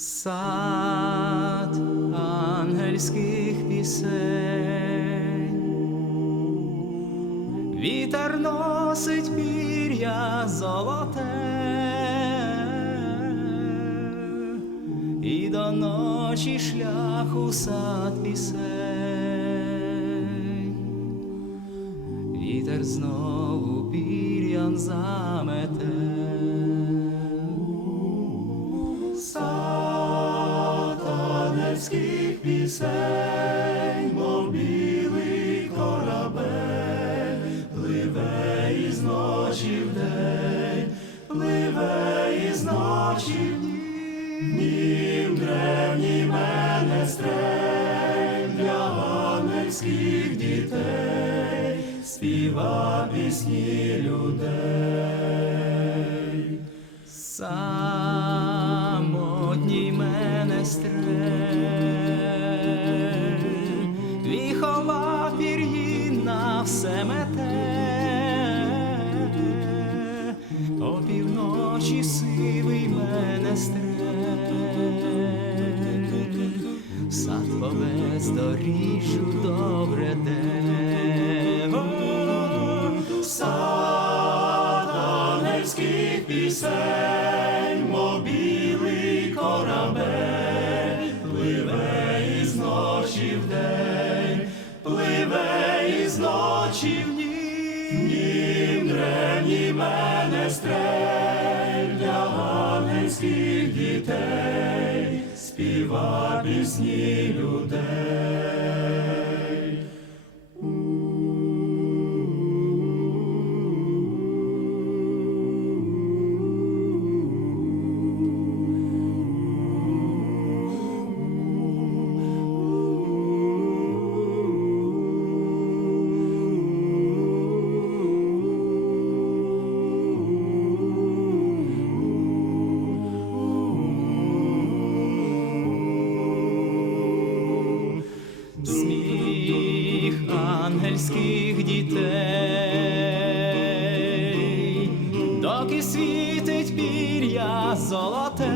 Сад ангельських пісень, вітер носить пір'я золоте, і до ночі шлях у сад пісень. Вітер знову пір'ям замете. Ангельських дітей, співа пісні людей. Самотній мене стрель, віхова пір'їна все мете, стрель, сад по бездоріжжю добре. О, Сад ангельських пісень, мов білий корабель, пливе із ночі в день, пливе із ночі в днім, древній мене стрель для дітей, співа пісні людей. Ангельських дітей, доки світить пір'я золоте,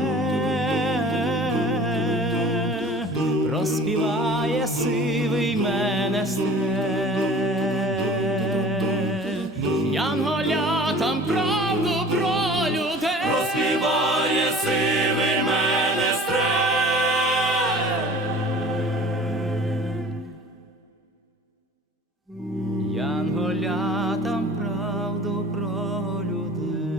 розпіває сивий мене Янголятам правду про людей. Розпіває сивий мене Янголятам правду про людей.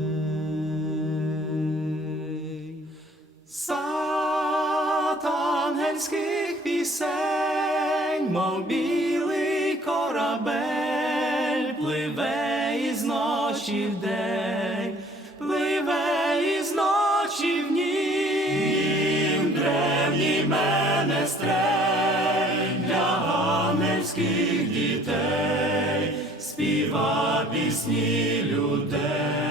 Сад ангельських пісень, мов білий корабель, пливе із ночі в день, пливе із ночі в нім, древній мене стрель для ангельських дітей, співа пісні людей.